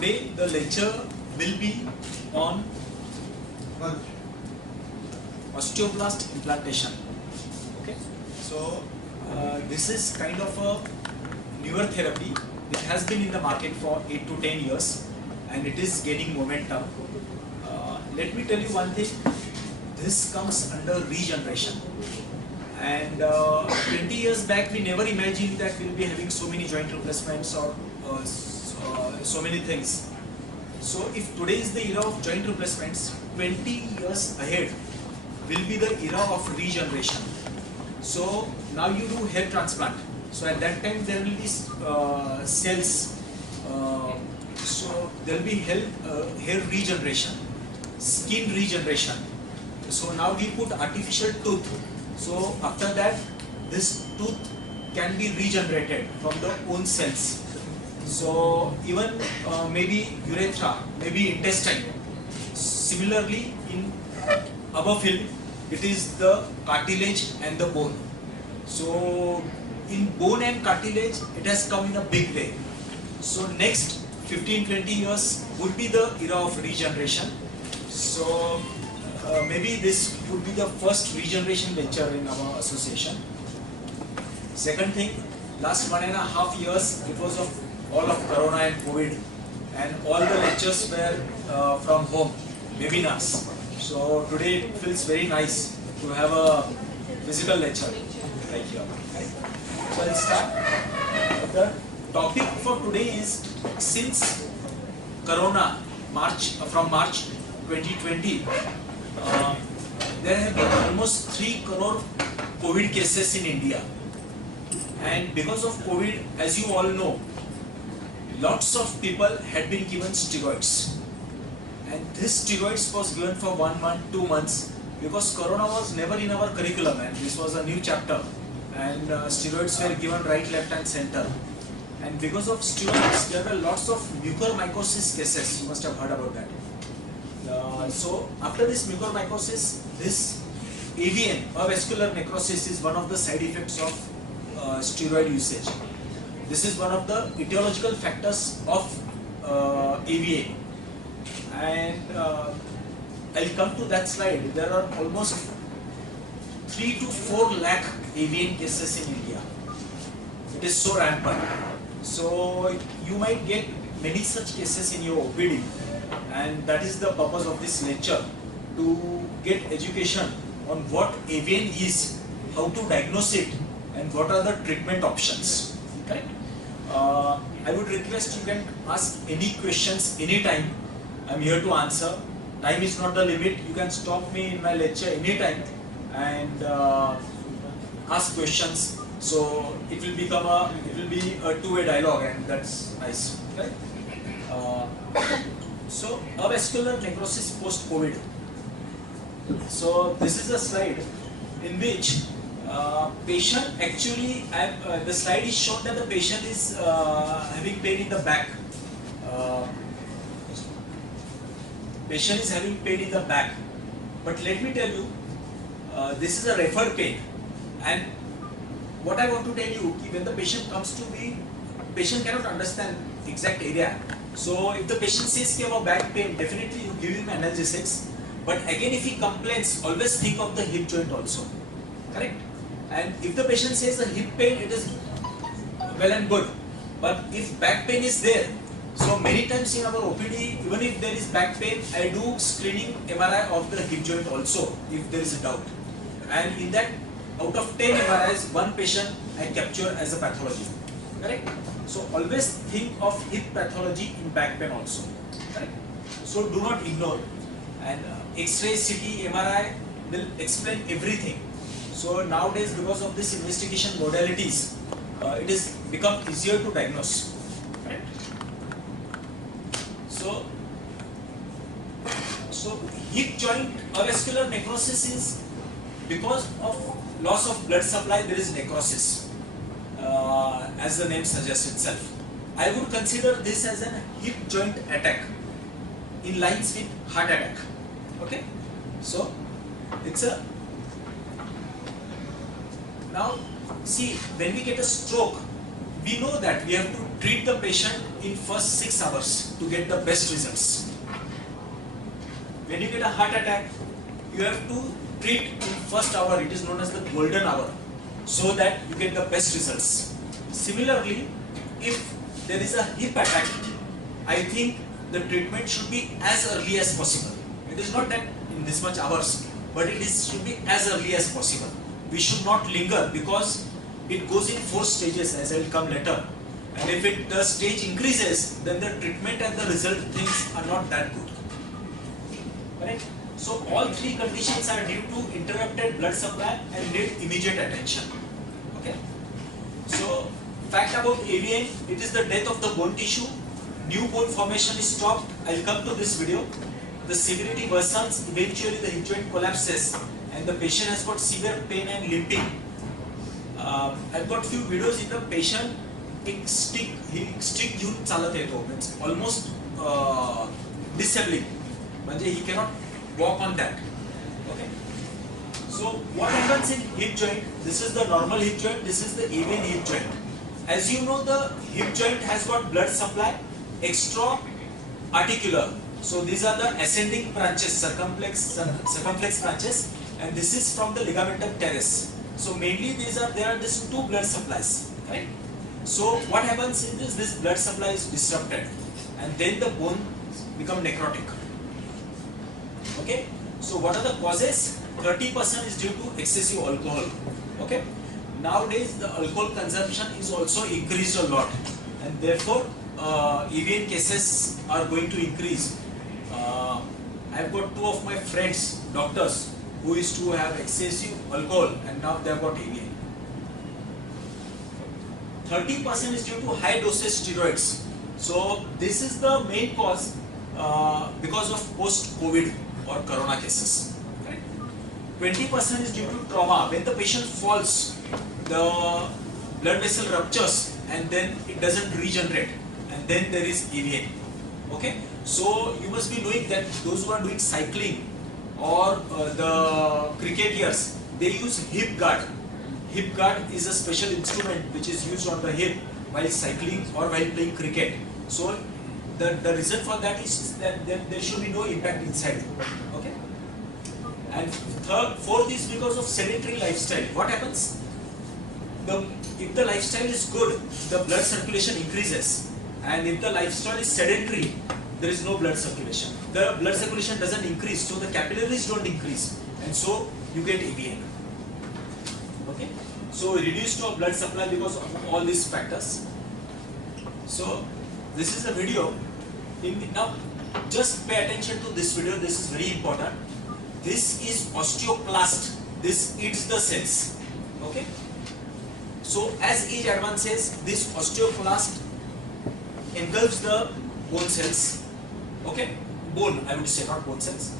today the lecture will be on osteoblast implantation. Okay, so this is kind of a newer therapy. It has been in the market for 8 to 10 years and it is gaining momentum. Let me tell you one thing, this comes under regeneration. And 20 years back we never imagined that we'll be having so many joint replacements or so many things. So if today is the era of joint replacements, 20 years ahead will be the era of regeneration. So now you do hair transplant. So at that time there will be cells. So there will be hair regeneration, skin regeneration. So now we put artificial tooth. So after that, this tooth can be regenerated from the own cells. So even maybe urethra, maybe intestine. Similarly, in above field, it is the cartilage and the bone. So in bone and cartilage, it has come in a big way. So next 15-20 years would be the era of regeneration. So maybe this would be the first regeneration lecture in our association. Second thing, last 1.5 years, because of all of Corona and COVID, and all the lectures were from home, webinars. So today it feels very nice to have a physical lecture like here. So let's start. The topic for today is, since Corona, from March 2020, there have been almost 3 crore COVID cases in India. And because of COVID, as you all know, lots of people had been given steroids. And this steroids was given for 1 month, 2 months, because Corona was never in our curriculum and this was a new chapter. And steroids were given right, left and center. And because of steroids, there were lots of mucormycosis cases. You must have heard about that. So after this mucormycosis, this AVN, avascular necrosis, is one of the side effects of steroid usage. This is one of the etiological factors of AVN. And I'll come to that slide. There are almost 3 to 4 lakh AVN cases in India. It is so rampant. So you might get many such cases in your OPD. And that is the purpose of this lecture, to get education on what AVN is, how to diagnose it, and what are the treatment options. Correct? I would request you can ask any questions anytime. I'm here to answer. Time is not the limit. You can stop me in my lecture anytime and ask questions. So it will be a two-way dialogue, and that's nice. Right? So avascular necrosis post-COVID. So this is a slide in which patient actually, the slide is shown that the patient is having pain in the back. Patient is having pain in the back. But let me tell you, this is a referred pain. And what I want to tell you, when the patient comes to me, patient cannot understand exact area. So if the patient says he have a back pain, definitely you give him analgesics. But again, if he complains, always think of the hip joint also. Correct? And if the patient says the hip pain, it is well and good. But if back pain is there, so many times in our OPD, even if there is back pain, I do screening MRI of the hip joint also, if there is a doubt. And in that, out of 10 MRIs, 1 patient I capture as a pathology. Correct? So always think of hip pathology in back pain also. Correct? So do not ignore. And X-ray, CT, MRI will explain everything. So nowadays, because of this investigation modalities, it has become easier to diagnose. Right? So hip joint avascular necrosis is because of loss of blood supply. There is necrosis, as the name suggests itself. I would consider this as a hip joint attack in lines with heart attack. Okay, so it's a, now see, when we get a stroke, we know that we have to treat the patient in first 6 hours to get the best results. When you get a heart attack, you have to treat in first hour, it is known as the golden hour, so that you get the best results. Similarly, if there is a hip attack, I think the treatment should be as early as possible. It is not that in this much hours, but should be as early as possible. We should not linger because it goes in 4 stages, as I will come later. And if the stage increases, then the treatment and the result things are not that good. Correct? So all 3 conditions are due to interrupted blood supply and need immediate attention. Okay? So fact about AVN, it is the death of the bone tissue. New bone formation is stopped. I will come to this video. The severity worsens, eventually the hip joint collapses and the patient has got severe pain and limping. I've got few videos in the patient, stick घेऊन चालत येतो, means almost disabling, म्हणजे he cannot walk on that. Okay. So what happens in hip joint? This is the normal hip joint, this is the AVN hip joint. As you know, the hip joint has got blood supply, extra articular. So these are the ascending branches, circumflex branches, and this is from the ligamentum teres. So mainly there are these 2 blood supplies, right? So what happens in this blood supply is disrupted, and then the bone become necrotic. Okay. So what are the causes? 30% is due to excessive alcohol. Okay. Nowadays the alcohol consumption is also increased a lot, and therefore AVN cases are going to increase. I've got 2 of my friends, doctors, who used to have excessive alcohol and now they have got AVN. 30% is due to high dosage steroids. So this is the main cause because of post-COVID or corona cases. 20% is due to trauma. When the patient falls, the blood vessel ruptures and then it doesn't regenerate, and then there is AVN. Okay, so you must be knowing that those who are doing cycling or the cricketers, they use hip guard. Hip guard is a special instrument which is used on the hip while cycling or while playing cricket. So the reason for that is that there should be no impact inside. Okay. And fourth is because of sedentary lifestyle. What happens? If the lifestyle is good, the blood circulation increases, and if the lifestyle is sedentary, there is no blood circulation. The blood circulation doesn't increase, so the capillaries don't increase, and so you get AVN. Okay, so reduced to blood supply because of all these factors. So this is the video. Now just pay attention to this video. This is very important. This is osteoclast. This eats the cells. Okay. So as age advances, this osteoclast engulfs the bone cells. Okay, bone, I would say, not bone cells.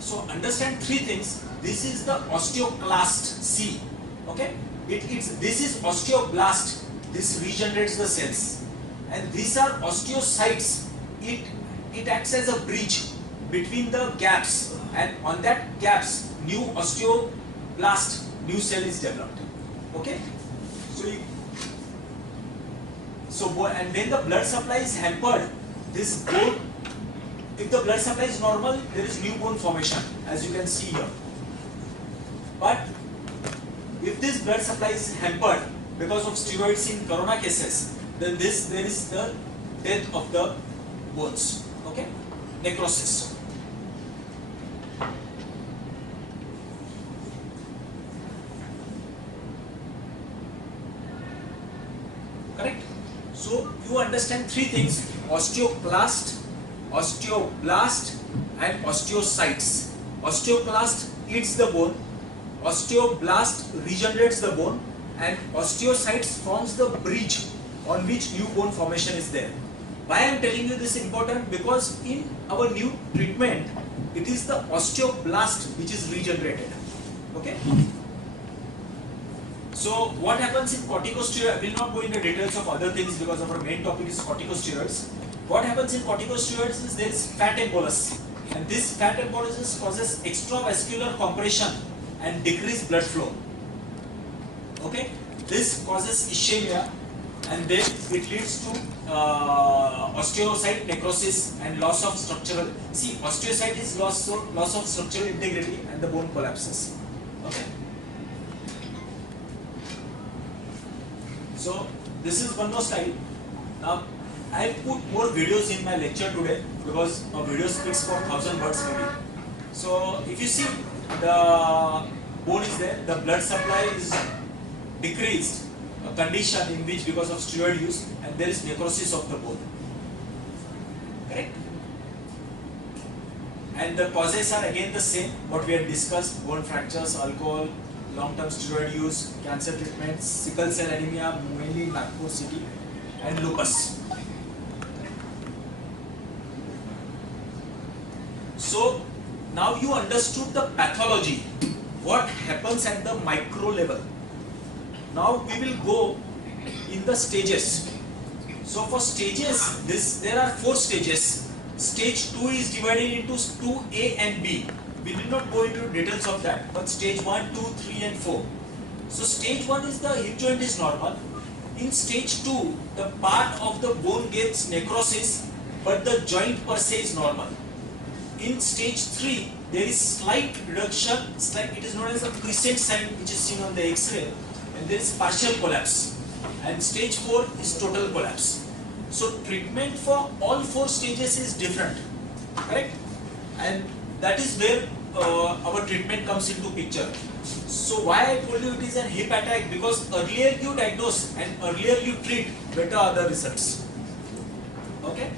So understand 3 things. This is the osteoclast. C. Okay. This is osteoblast. This regenerates the cells, and these are osteocytes. It acts as a bridge between the gaps, and on that gaps, new osteoblast, new cell is developed. Okay. And when the blood supply is hampered, this bone. If the blood supply is normal, there is new bone formation, as you can see here. But if this blood supply is hampered because of steroids in corona cases, then there is the death of the bones. Okay, necrosis. Correct. So you understand 3 things: osteoclast, osteoblast, and osteocytes. Osteoclast eats the bone, osteoblast regenerates the bone, and osteocytes forms the bridge on which new bone formation is there. Why I am telling you this important? Because in our new treatment, it is the osteoblast which is regenerated. Okay. So what happens in corticosteroid, I will not go into details of other things because our main topic is corticosteroids. What happens in corticosteroids is there is fat embolus, and this fat embolus causes extravascular compression and decreased blood flow. Okay, this causes ischemia, and then it leads to osteocyte necrosis and loss of structural. See, osteocyte is loss of structural integrity, and the bone collapses. Okay. So this is one more slide. Now I put more videos in my lecture today because a video speaks for 1,000 words maybe. So if you see, the bone is there, the blood supply is decreased, a condition in which because of steroid use, and there is necrosis of the bone. Correct? And the causes are again the same, what we had discussed: bone fractures, alcohol, long-term steroid use, cancer treatments, sickle cell anemia, mainly narcolepsy, and lupus. So now you understood the pathology, what happens at the micro level. Now we will go in the stages. So for stages, there are 4 stages. Stage 2 is divided into 2A and B. We will not go into details of that, but stage 1, 2, 3 and 4. So stage 1 is the hip joint is normal. In stage 2, the part of the bone gets necrosis, but the joint per se is normal. In stage 3, there is slight reduction, it is known as a crescent sign, which is seen on the X-ray, and there is partial collapse. And stage 4 is total collapse. So treatment for all 4 stages is different, correct? And that is where our treatment comes into picture. So why I told you it is an hip attack, because earlier you diagnose and earlier you treat, better are the results. Okay?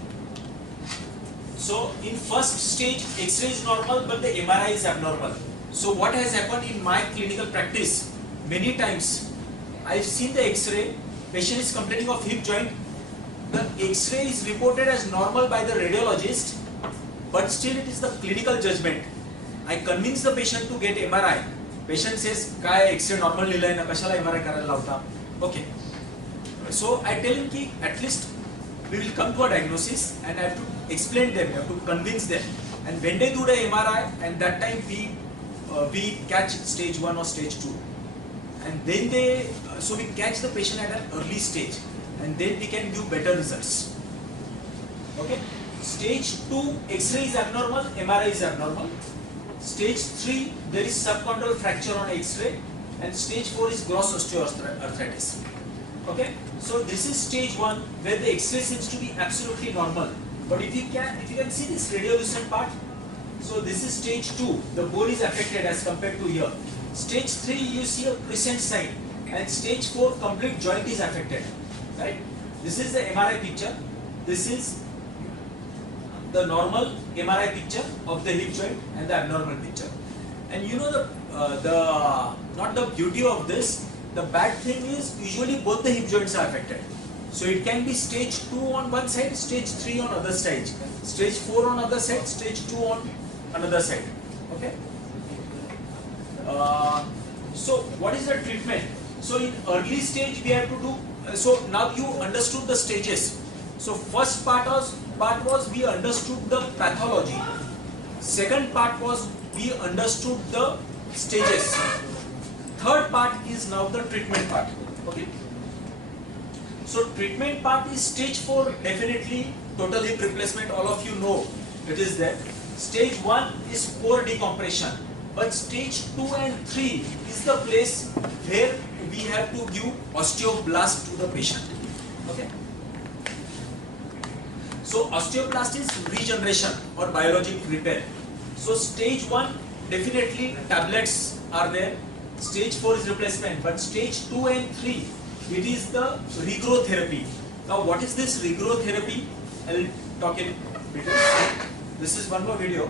So in first stage, X-ray is normal, but the MRI is abnormal. So what has happened in my clinical practice, many times I've seen the X-ray, patient is complaining of hip joint, the X-ray is reported as normal by the radiologist, but still it is the clinical judgment. I convince the patient to get MRI. Patient says, "Kai X-ray normal lila hai na, kashala MRI karayala lavta." Okay. So I tell him ki at least we will come to a diagnosis, and I have to explain them, I have to convince them. And when they do the MRI, and that time we catch stage 1 or stage 2, and then so we catch the patient at an early stage, and then we can give better results. Okay. Stage 2, X-ray is abnormal, MRI is abnormal. Stage 3, there is subchondral fracture on X-ray, and stage 4 is gross osteoarthritis. Okay, so this is stage 1 where the X-ray seems to be absolutely normal. But if you can see this radiolucent part, so this is stage 2. The bone is affected as compared to here. Stage 3, you see a crescent sign, and stage 4, complete joint is affected. Right? This is the MRI picture. This is the normal MRI picture of the hip joint and the abnormal picture. And you know not the beauty of this, the bad thing is usually both the hip joints are affected. So it can be stage 2 on one side, stage 3 on other side, stage 4 on other side, stage 2 on another side. Okay. So what is the treatment? So in early stage we have to do. So now you understood the stages. So first part was we understood the pathology. Second part was we understood the stages. Third part is now the treatment part. Okay. So treatment part is stage 4, definitely total hip replacement. All of you know it is there. Stage 1 is core decompression, but stage 2 and 3 is the place where we have to give osteoblast to the patient. Okay. So osteoblast is regeneration or biologic repair. So stage 1, definitely tablets are there. Stage 4 is replacement, but stage 2 and 3, it is the regrowth therapy. Now what is this regrowth therapy? I will talk in detail. This is one more video.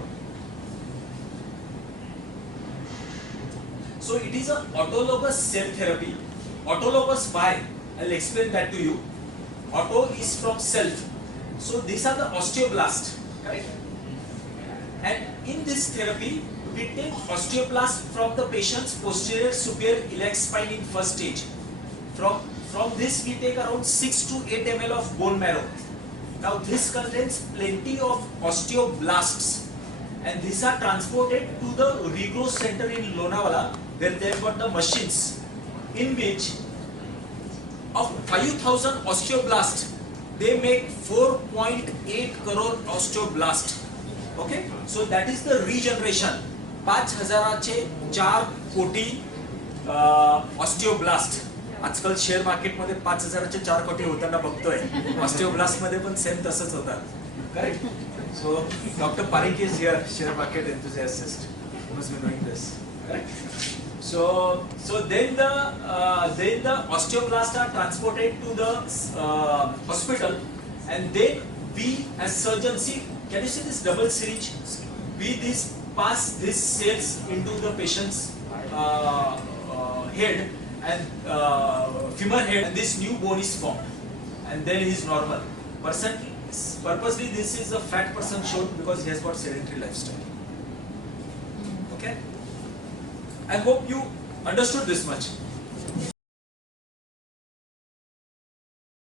So it is an autologous cell therapy. Autologous why? I will explain that to you. Auto is from self. So these are the osteoblasts, correct? And in this therapy, we take osteoblast from the patient's posterior superior iliac spine in first stage. From this we take around 6 to 8 ml of bone marrow. Now this contains plenty of osteoblasts, and these are transported to the regrowth center in Lonavala, where they've got the machines in which of 5,000 osteoblasts, they make 4.8 crore osteoblasts. Okay, so that is the regeneration. 5,000चे 4 कोटी ऑस्टिओब्लास्ट. आजकाल share market मध्ये 5,000चे 4 कोटी होताना बघतोय. ऑस्टिओब्लास्ट मध्ये पण same तसंच होतात. Correct. So Dr. Parikh is here, share market enthusiast. You must be knowing this. Correct. So then the osteoblasts are transported to the hospital, and then we as surgeons see. Can you see this double syringe? We pass these cells into the patient's head and femur head, and this new bone is formed, and then he is normal. Purposely, this is a fat person shown because he has got sedentary lifestyle. Okay. I hope you understood this much.